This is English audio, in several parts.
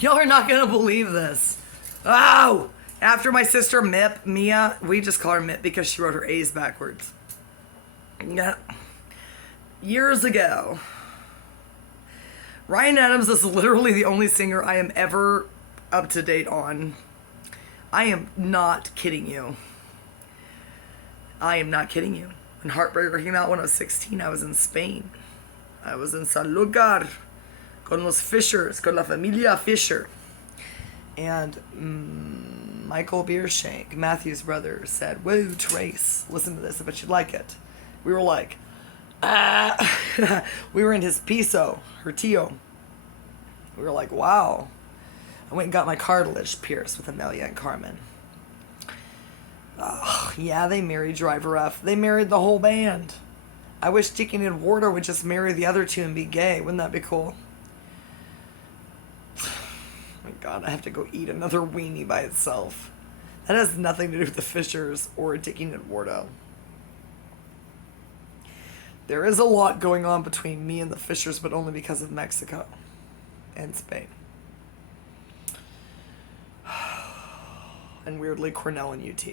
Y'all are not gonna believe this. Oh! After my sister Mia, we just call her Mip because she wrote her A's backwards. Yeah. Years ago, Ryan Adams is literally the only singer I am ever up to date on. I am not kidding you. I am not kidding you. When Heartbreaker came out when I was 16, I was in Spain. I was in San Lugar con los Fishers, con la familia Fisher. And Michael Beershank, Matthew's brother, said, "Whoa, Trace, listen to this, I bet you'd like it." We were like, we were in his piso, her tío. We were like, wow. I went and got my cartilage pierced with Amelia and Carmen. Oh, yeah, they married Driver F. They married the whole band. I wish Deacon and Warder would just marry the other two and be gay. Wouldn't that be cool? Oh my God, I have to go eat another weenie by itself. That has nothing to do with the Fishers or Deacon and Wardo. There is a lot going on between me and the Fishers, but only because of Mexico and Spain. And weirdly, Cornell and UT.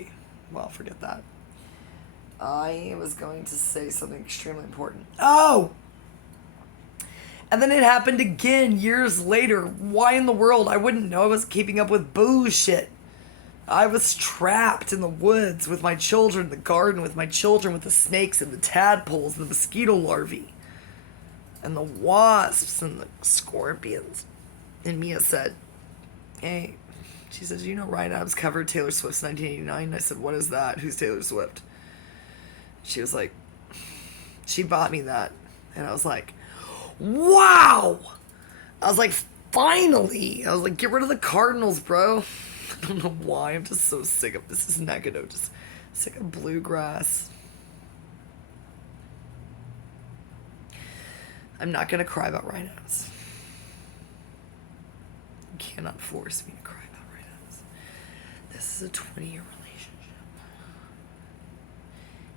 Well, forget that. I was going to say something extremely important. Oh! And then it happened again years later. Why in the world? I wouldn't know. I was keeping up with bullshit. I was trapped in the woods with my children, in the garden with my children, with the snakes and the tadpoles and the mosquito larvae and the wasps and the scorpions. And Mia said, "Hey," she said, "you know Ryan Adams covered Taylor Swift's 1989? I said, "What is that? Who's Taylor Swift?" She was like, she bought me that. And I was like, wow! I was like, finally! I was like, get rid of the Cardinals, bro. I don't know why. I'm just so sick of this. Is negative. Just sick of bluegrass. I'm not gonna cry about Ryan Adams. You cannot force me to cry about Ryan Adams. This is a 20-year relationship.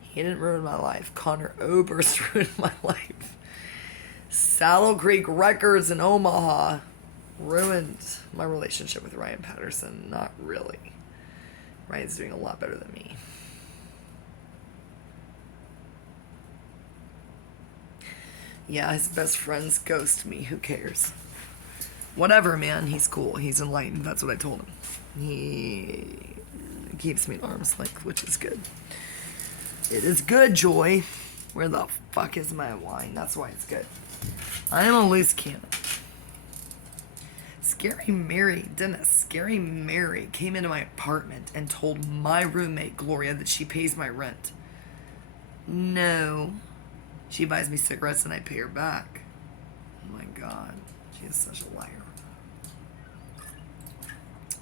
He didn't ruin my life. Connor Oberst ruined my life. Saddle Creek Records in Omaha ruined my relationship with Ryan Patterson. Not really. Ryan's doing a lot better than me. Yeah, his best friends ghost me. Who cares? Whatever, man. He's cool. He's enlightened. That's what I told him. He keeps me at arm's length, which is good. It is good, Joy. Where the fuck is my wine? That's why it's good. I am a loose cannon. Scary Mary came into my apartment and told my roommate, Gloria, that she pays my rent. No. She buys me cigarettes and I pay her back. Oh my God. She is such a liar.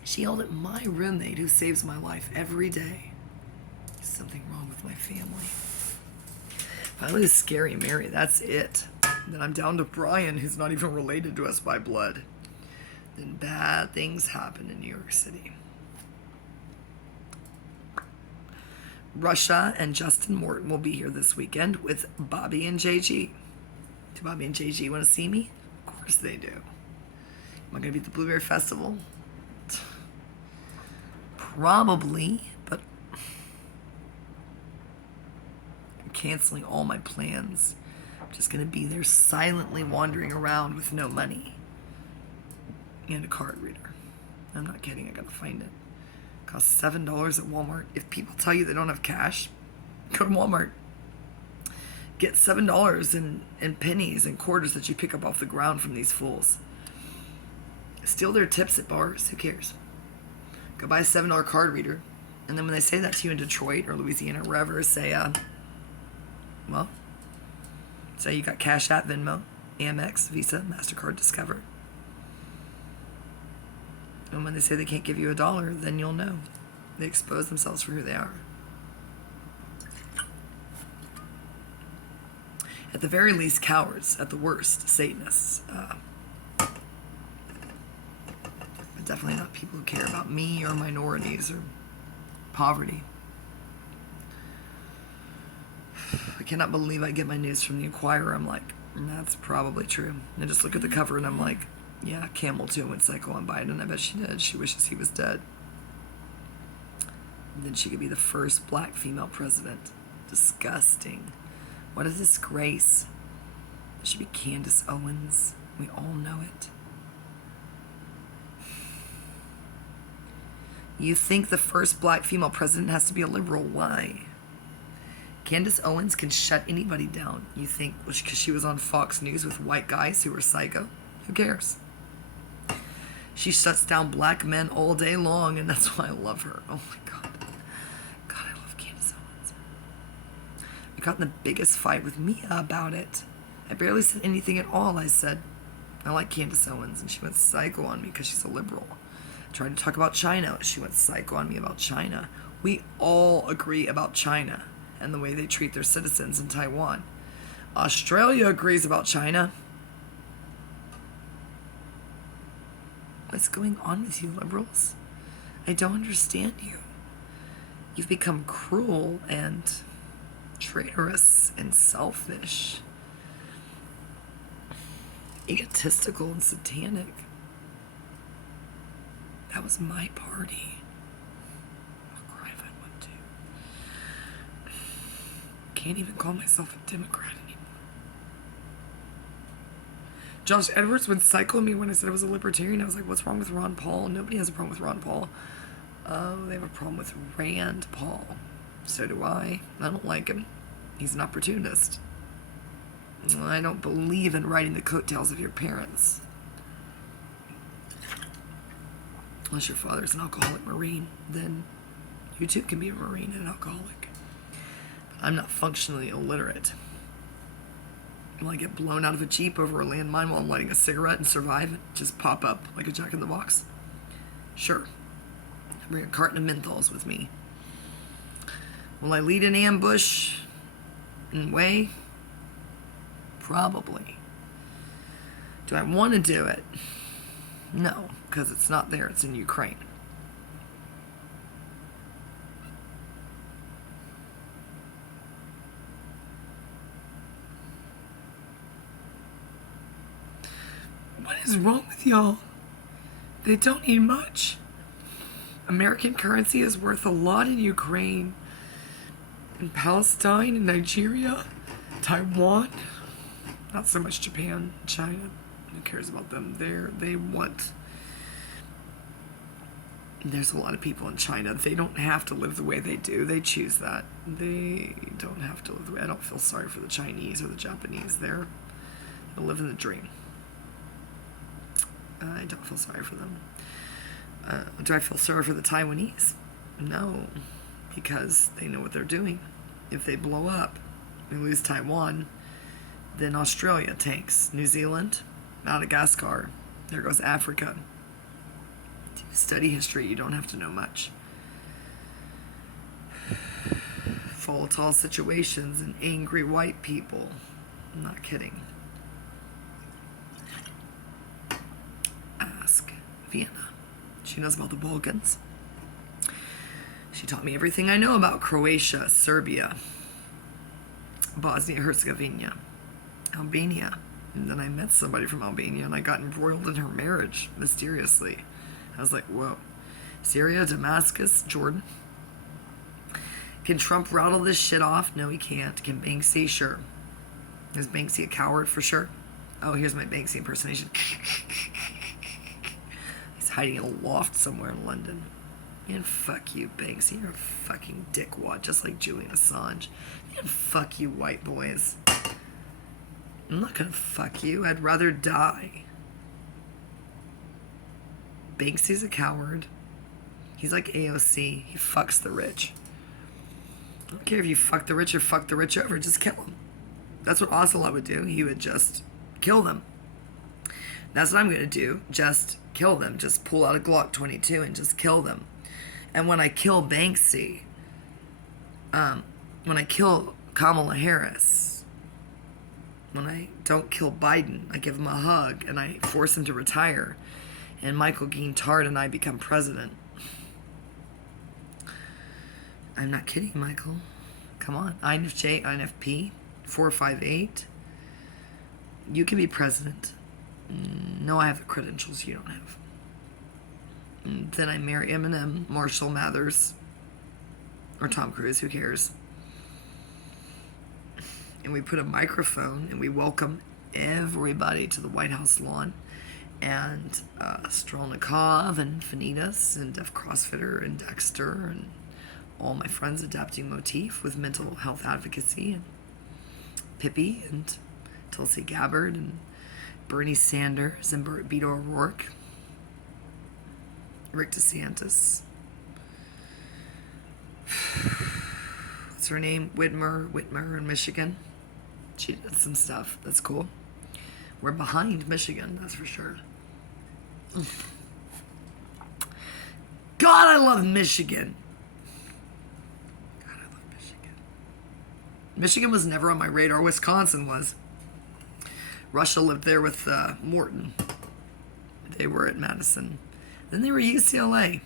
She yelled at my roommate who saves my life every day. There's something wrong with my family. If I lose Scary Mary, that's it. Then I'm down to Brian, who's not even related to us by blood. Then bad things happen in New York City. Russia and Justin Morton will be here this weekend with Bobby and JG. Do Bobby and JG want to see me? Of course they do. Am I going to be at the Blueberry Festival? Probably, but I'm canceling all my plans. I'm just going to be there silently wandering around with no money. And a card reader. I'm not kidding, I gotta find it. It costs $7 at Walmart. If people tell you they don't have cash, go to Walmart. Get $7 in pennies and quarters that you pick up off the ground from these fools. Steal their tips at bars, who cares? Go buy a $7 card reader. And then when they say that to you in Detroit or Louisiana or wherever, say, say you got Cash App, Venmo, Amex, Visa, MasterCard, Discover. And when they say they can't give you $1, then you'll know. They expose themselves for who they are. At the very least, cowards. At the worst, Satanists. But definitely not people who care about me or minorities or poverty. I cannot believe I get my news from the Inquirer. I'm like, that's probably true. And I just look at the cover and I'm like, Yeah, Camel too went psycho on Biden. I bet she did. She wishes he was dead. And then she could be the first black female president. Disgusting. What a disgrace. It should be Candace Owens. We all know it. You think the first black female president has to be a liberal? Why? Candace Owens can shut anybody down. You think because she was on Fox News with white guys who were psycho? Who cares? She shuts down black men all day long, and that's why I love her. Oh my God. God, I love Candace Owens. I got in the biggest fight with Mia about it. I barely said anything at all. I said, I like Candace Owens, and she went psycho on me because she's a liberal. I tried to talk about China. She went psycho on me about China. We all agree about China and the way they treat their citizens in Taiwan. Australia agrees about China. What's going on with you, liberals? I don't understand you. You've become cruel and traitorous and selfish, egotistical and satanic. That was my party. I'll cry if I want to. Can't even call myself a Democrat anymore. Josh Edwards went psycho on me when I said I was a libertarian. I was like, what's wrong with Ron Paul? Nobody has a problem with Ron Paul. Oh, they have a problem with Rand Paul. So do I. I don't like him. He's an opportunist. I don't believe in riding the coattails of your parents. Unless your father's an alcoholic Marine, then you too can be a Marine and an alcoholic. But I'm not functionally illiterate. Will I get blown out of a Jeep over a landmine while I'm lighting a cigarette and survive and just pop up like a Jack in the Box? Sure. I bring a carton of menthols with me. Will I lead an ambush and weigh? Probably. Do I want to do it? No, because it's not there. It's in Ukraine. What is wrong with y'all? They don't need much. American currency is worth a lot in Ukraine, in Palestine, in Nigeria, Taiwan. Not so much Japan, China. Who cares about them? They want. There's a lot of people in China. They don't have to live the way they do. They choose that. They don't have to live the way. I don't feel sorry for the Chinese or the Japanese. They're living the dream. I don't feel sorry for them. Do I feel sorry for the Taiwanese? No, because they know what they're doing. If they blow up, we lose Taiwan, then Australia tanks. New Zealand, Madagascar, there goes Africa. To study history, you don't have to know much. Volatile situations and angry white people. I'm not kidding. Ask Vienna. She knows about the Balkans. She taught me everything I know about Croatia, Serbia, Bosnia-Herzegovina, Albania. And then I met somebody from Albania and I got embroiled in her marriage, mysteriously. I was like, whoa. Syria, Damascus, Jordan. Can Trump rattle this shit off? No, he can't. Can Banksy? Sure. Is Banksy a coward? For sure. Oh, here's my Banksy impersonation. He's hiding in a loft somewhere in London. And fuck you, Banksy. You're a fucking dickwad, just like Julian Assange. And fuck you, white boys. I'm not gonna fuck you. I'd rather die. Banksy's a coward. He's like AOC. He fucks the rich. I don't care if you fuck the rich or fuck the rich over. Just kill him. That's what Ocelot would do. He would just kill them. That's what I'm going to do. Just kill them. Just pull out a Glock 22 and just kill them. And when I kill Banksy, when I kill Kamala Harris, when I don't kill Biden, I give him a hug and I force him to retire. And Michael Gein-Tard and I become president. I'm not kidding, Michael. Come on. INFJ, INFP, 458. You can be president. No, I have the credentials you don't have. And then I marry Eminem, Marshall Mathers, or Tom Cruise, who cares? And we put a microphone and we welcome everybody to the White House lawn. And Strelnikov and Fanitas and Def CrossFitter and Dexter and all my friends adapting motif with mental health advocacy, and Pippi and Tulsi Gabbard and Bernie Sanders and Beto O'Rourke, Rick DeSantis. What's her name? Whitmer in Michigan. She did some stuff. That's cool. We're behind Michigan, that's for sure. God, I love Michigan. God, I love Michigan. Michigan was never on my radar. Wisconsin was. Russia lived there with Morton. They were at Madison. Then they were UCLA.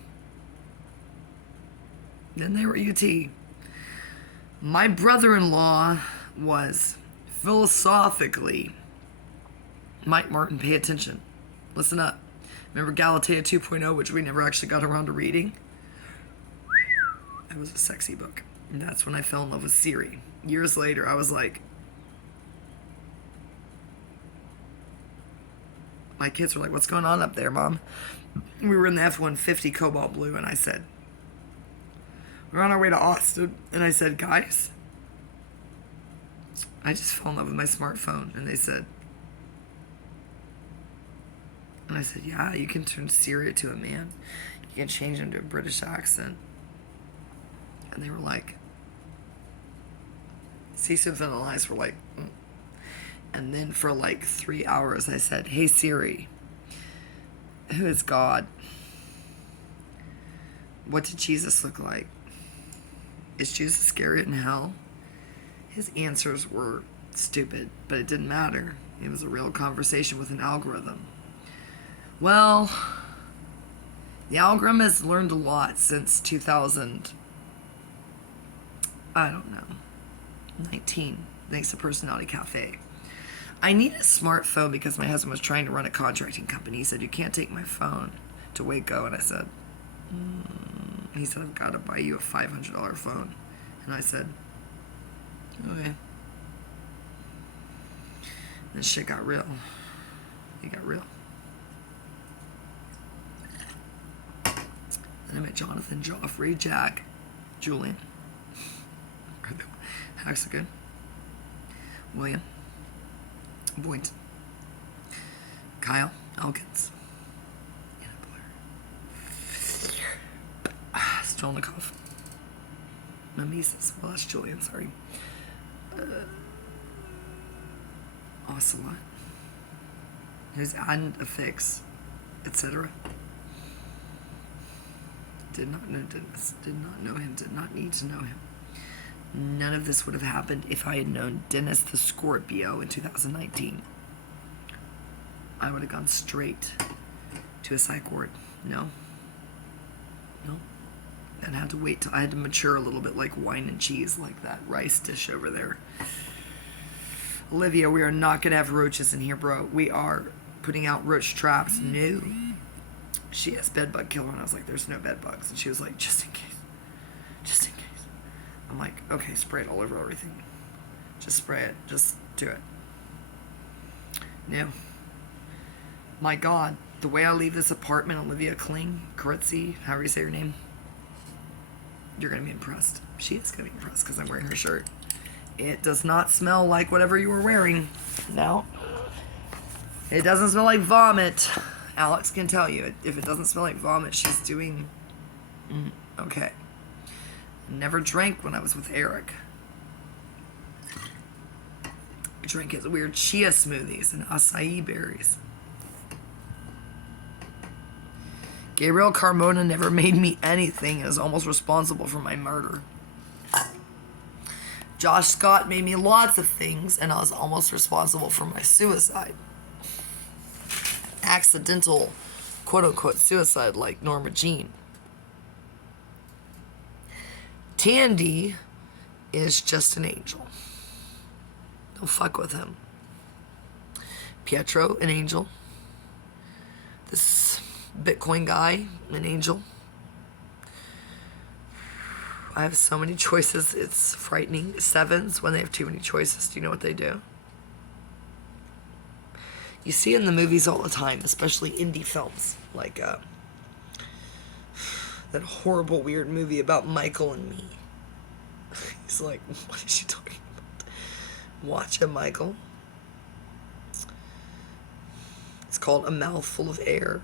Then they were UT. My brother-in-law was philosophically, Mike Martin, pay attention. Listen up. Remember Galatea 2.0, which we never actually got around to reading? It was a sexy book. And that's when I fell in love with Siri. Years later, I was like, my kids were like, what's going on up there, Mom? We were in the F-150 Cobalt Blue, and I said, we're on our way to Austin. And I said, guys, I just fell in love with my smartphone. And they said, and I said, yeah, you can turn Siri to a man. You can change him to a British accent. And they were like, Cecil and eyes were like, mm. And then for like 3 hours, I said, hey, Siri, who is God? What did Jesus look like? Is Jesus scary in hell? His answers were stupid, but it didn't matter. It was a real conversation with an algorithm. Well, the algorithm has learned a lot since 2000, I don't know, 19, thanks to Personality Cafe. I need a smartphone because my husband was trying to run a contracting company. He said, you can't take my phone to Waco. And I said, He said, I've got to buy you a $500 phone. And I said, okay. And shit got real. It got real. Then I met Jonathan, Joffrey, Jack, Julian, Hexagon, William, Boynton, Kyle, Elkins, Strelnikov, Mimesis, well that's Julian, sorry, Ocelot, who's adding a fix, etc. Did not know Dennis, did not know him, did not need to know him. None of this would have happened if I had known Dennis the Scorpio in 2019. I would have gone straight to a psych ward. No. And I had to wait till I had to mature a little bit, like wine and cheese, like that rice dish over there. Olivia, we are not going to have roaches in here, bro. We are putting out roach traps. No. She has bed bug killer, and I was like, there's no bed bugs. And she was like, just in case. Just in case. I'm like, okay, spray it all over everything. Just spray it. Just do it. No. My God, the way I leave this apartment, Olivia Kritzy, however you say your name, you're going to be impressed. She is going to be impressed because I'm wearing her shirt. It does not smell like whatever you were wearing. No. It doesn't smell like vomit. Alex can tell you. If it doesn't smell like vomit, she's doing okay. Never drank when I was with Eric. I drank his weird chia smoothies and acai berries. Gabriel Carmona never made me anything and is almost responsible for my murder. Josh Scott made me lots of things and I was almost responsible for my suicide. Accidental, quote-unquote, suicide like Norma Jean. Tandy is just an angel. Don't fuck with him. Pietro, an angel. This Bitcoin guy, an angel. I have so many choices. It's frightening. Sevens, when they have too many choices, do you know what they do? You see in the movies all the time, especially indie films, like that horrible, weird movie about Michael and me. He's like, what is she talking about? Watch it, Michael. It's called A Mouthful of Air.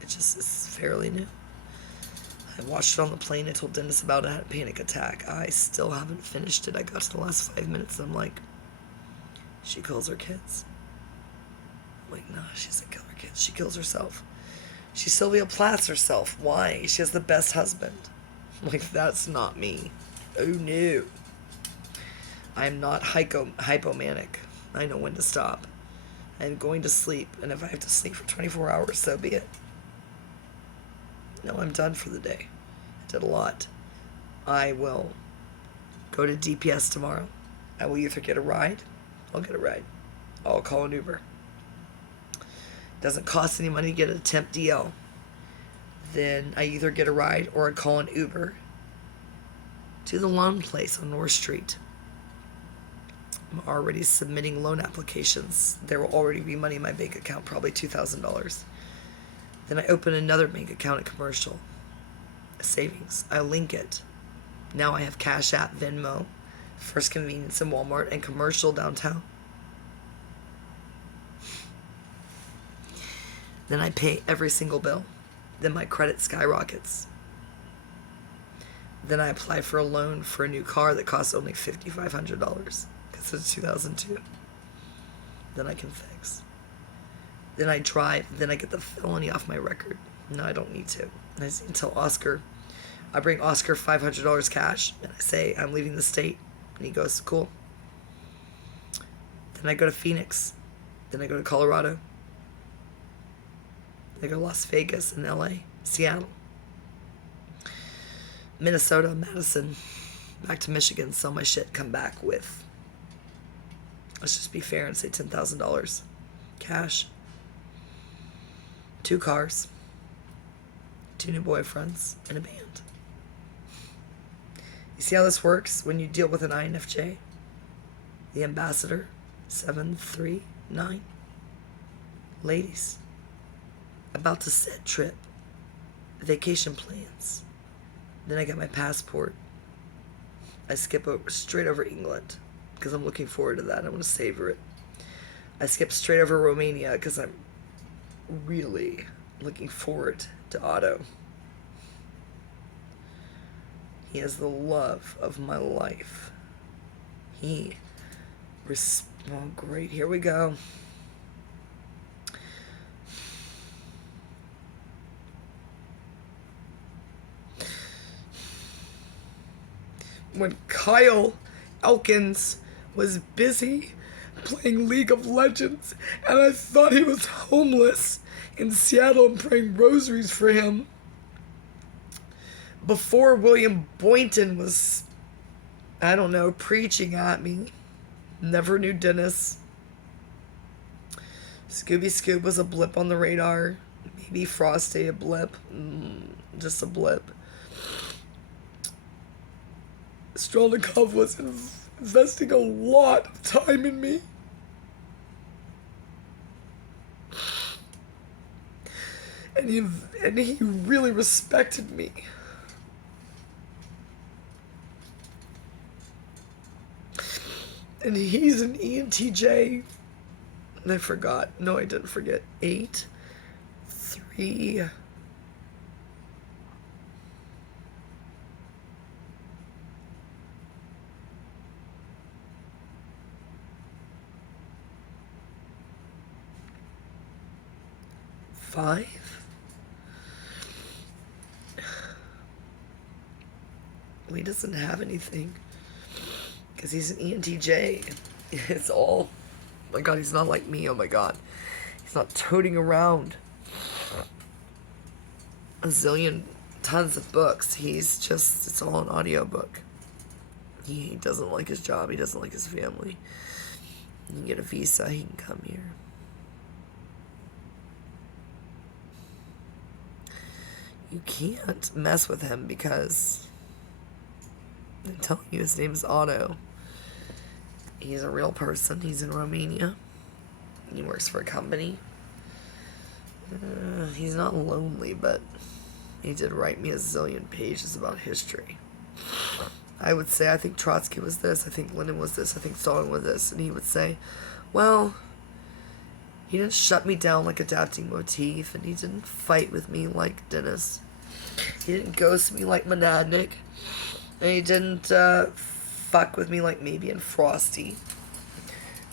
It's fairly new. I watched it on the plane. I told Dennis about it. I had a panic attack. I still haven't finished it. I got to the last 5 minutes and I'm like, she kills her kids. I'm like, no, she doesn't kill her kids. She kills herself. She Sylvia Plaths herself. Why? She has the best husband. I'm like, that's not me. Oh no. I'm not hypomanic. I know when to stop. I'm going to sleep, and if I have to sleep for 24 hours, so be it. No, I'm done for the day. I did a lot. I will go to DPS tomorrow. I will either get a ride. I'll get a ride. I'll call an Uber. Doesn't cost any money to get a temp DL. Then I either get a ride or I call an Uber to the loan place on North Street. I'm already submitting loan applications. There will already be money in my bank account, probably $2,000. Then I open another bank account at Commercial. Savings. I link it. Now I have Cash App, Venmo, First Convenience in Walmart, and Commercial downtown. Then I pay every single bill. Then my credit skyrockets. Then I apply for a loan for a new car that costs only $5,500 because it's 2002. Then I can fix. Then I drive. Then I get the felony off my record. No, I don't need to. And I just need to tell Oscar. I bring Oscar $500 cash and I say I'm leaving the state. And he goes, cool. Then I go to Phoenix. Then I go to Colorado. I go to Las Vegas and LA, Seattle, Minnesota, Madison, back to Michigan, sell my shit, come back with, let's just be fair and say $10,000 cash, 2 cars, 2 new boyfriends, and a band. You see how this works when you deal with an INFJ? The ambassador, 739. Ladies. About to set trip, vacation plans. Then I get my passport. I skip straight over England because I'm looking forward to that. I want to savor it. I skip straight over Romania because I'm really looking forward to Otto. He is the love of my life. Oh, great. Here we go. When Kyle Elkins was busy playing League of Legends and I thought he was homeless in Seattle and praying rosaries for him before William Boynton was, I don't know, preaching at me. Never knew Dennis. Scooby Scoob was a blip on the radar. Maybe Frosty a blip. Just a blip. Strelnikov was investing a lot of time in me. And he really respected me. And he's an ENTJ. And I forgot. No, I didn't forget. 8, 3... 5. Well, he doesn't have anything because he's an ENTJ. It's all, oh my God, he's not like me. Oh my God, he's not toting around a zillion tons of books. He's just, it's all an audiobook. He doesn't like his job. He doesn't like his family. He can get a visa. He can come here. You can't mess with him because I'm telling you, his name is Otto. He's a real person. He's in Romania. He works for a company. He's not lonely, but he did write me a zillion pages about history. I would say, I think Trotsky was this, I think Lenin was this, I think Stalin was this, and he would say, well, he didn't shut me down like Adapting Motif, and he didn't fight with me like Dennis. He didn't ghost me like Monadnick, and he didn't fuck with me like Maybe and Frosty,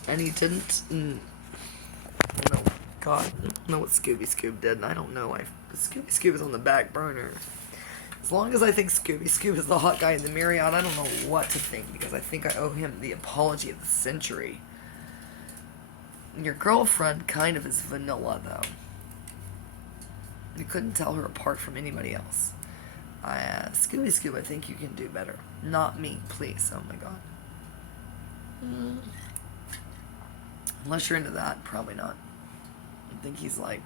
and he didn't, no, God, I don't know what Scooby Scoob did, and I don't know, Scooby Scoob is on the back burner. As long as I think Scooby Scoob is the hot guy in the Marriott, I don't know what to think, because I think I owe him the apology of the century. Your girlfriend kind of is vanilla, though. You couldn't tell her apart from anybody else. Scooby Scoob, I think you can do better. Not me, please. Oh my god. Unless you're into that, probably not. I think he's like...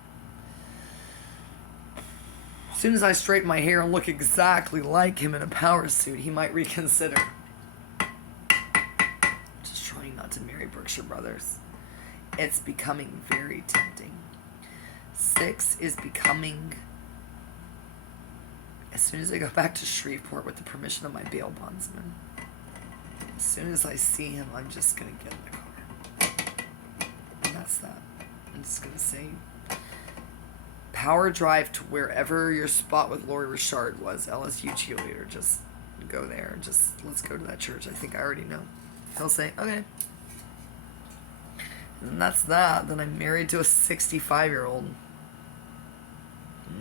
As soon as I straighten my hair and look exactly like him in a power suit, he might reconsider. Just trying not to marry Berkshire Brothers. It's becoming very tempting. 6 is becoming... As soon as I go back to Shreveport with the permission of my bail bondsman, as soon as I see him, I'm just going to get in the car. And that's that. I'm just going to say... Power drive to wherever your spot with Laurie Richard was, LSU cheerleader. Just go there. Just let's go to that church. I think I already know. He'll say, okay. And that's that. Then I'm married to a 65-year-old.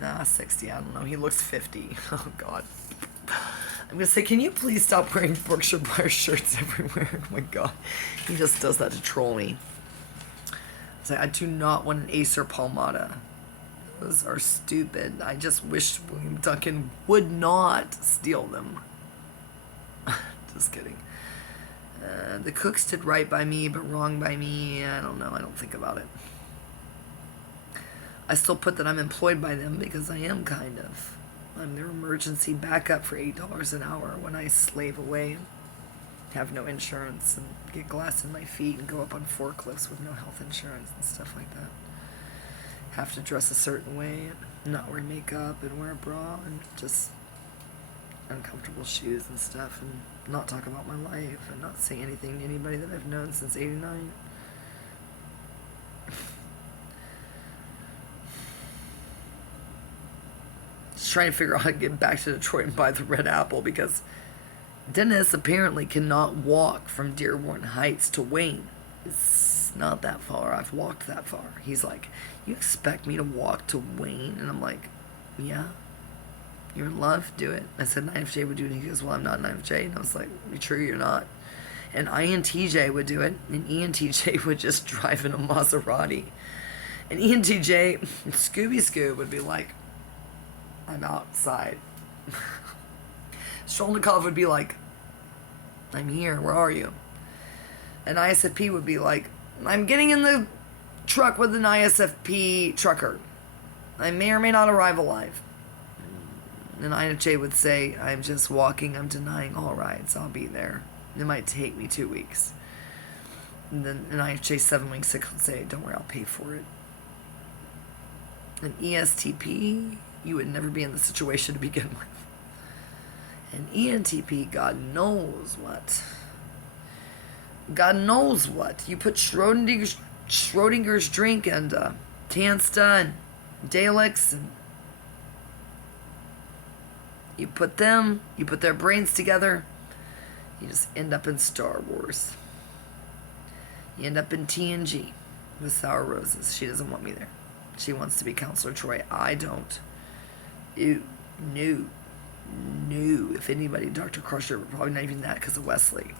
Nah, 60. I don't know. He looks 50. Oh, God. I'm going to say, can you please stop wearing Berkshire Brothers shirts everywhere? Oh, my God. He just does that to troll me. Say, I do not want an Acer Palmata. Those are stupid. I just wish William Duncan would not steal them. Just kidding. The cooks did right by me, but wrong by me. I don't know. I don't think about it. I still put that I'm employed by them because I am kind of. I'm their emergency backup for $8 an hour when I slave away, have no insurance, and get glass in my feet and go up on forklifts with no health insurance and stuff like that. Have to dress a certain way, and not wear makeup, and wear a bra, and just uncomfortable shoes and stuff, and not talk about my life, and not say anything to anybody that I've known since '89. Just trying to figure out how to get back to Detroit and buy the red apple, because Dennis apparently cannot walk from Dearborn Heights to Wayne. It's not that far. I've walked that far. He's like, you expect me to walk to Wayne? And I'm like, yeah. You're in love? Do it. I said 9FJ would do it. And he goes, well, I'm not 9FJ. And I was like, be true, you're not. And INTJ would do it. And ENTJ would just drive in a Maserati. And ENTJ, Scooby Scoob, would be like, I'm outside. Strelnikov would be like, I'm here. Where are you? And ISFP would be like, I'm getting in the truck with an ISFP trucker. I may or may not arrive alive. And INFJ would say, I'm just walking, I'm denying all rides, I'll be there. It might take me 2 weeks. And then an INFJ 7 weeks 6 would say, don't worry, I'll pay for it. An ESTP, you would never be in the situation to begin with. An ENTP, God knows what. God knows what. You put Schrodinger's drink and Tansta and Daleks, and you put their brains together, you just end up in Star Wars. You end up in TNG with Sour Roses. She doesn't want me there. She wants to be Counselor Troy. I don't. Ew. No. If anybody, Dr. Crusher, probably not even that because of Wesley.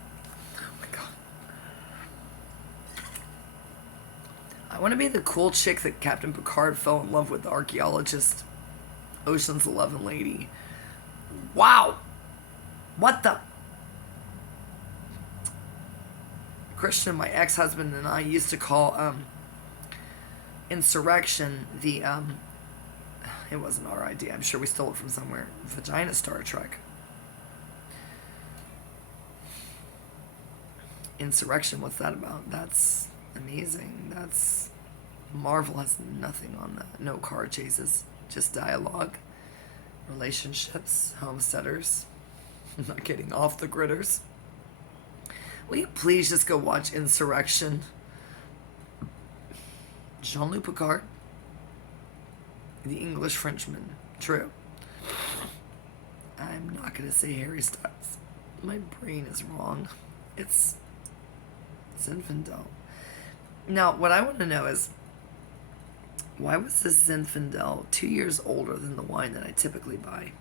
I want to be the cool chick that Captain Picard fell in love with, the archaeologist, Ocean's 11 lady. Wow! What the? Christian, my ex-husband, and I used to call Insurrection the It wasn't our idea. I'm sure we stole it from somewhere. Vagina Star Trek. Insurrection, what's that about? That's amazing. That's Marvel has nothing on that. No car chases, just dialogue, relationships, homesteaders, not getting off the gritters. Will you please just go watch Insurrection? Jean-Luc Picard, the English Frenchman. True. I'm not gonna say Harry Styles. My brain is wrong. It's Zinfandel. Now, what I want to know is, why was this Zinfandel 2 years older than the wine that I typically buy?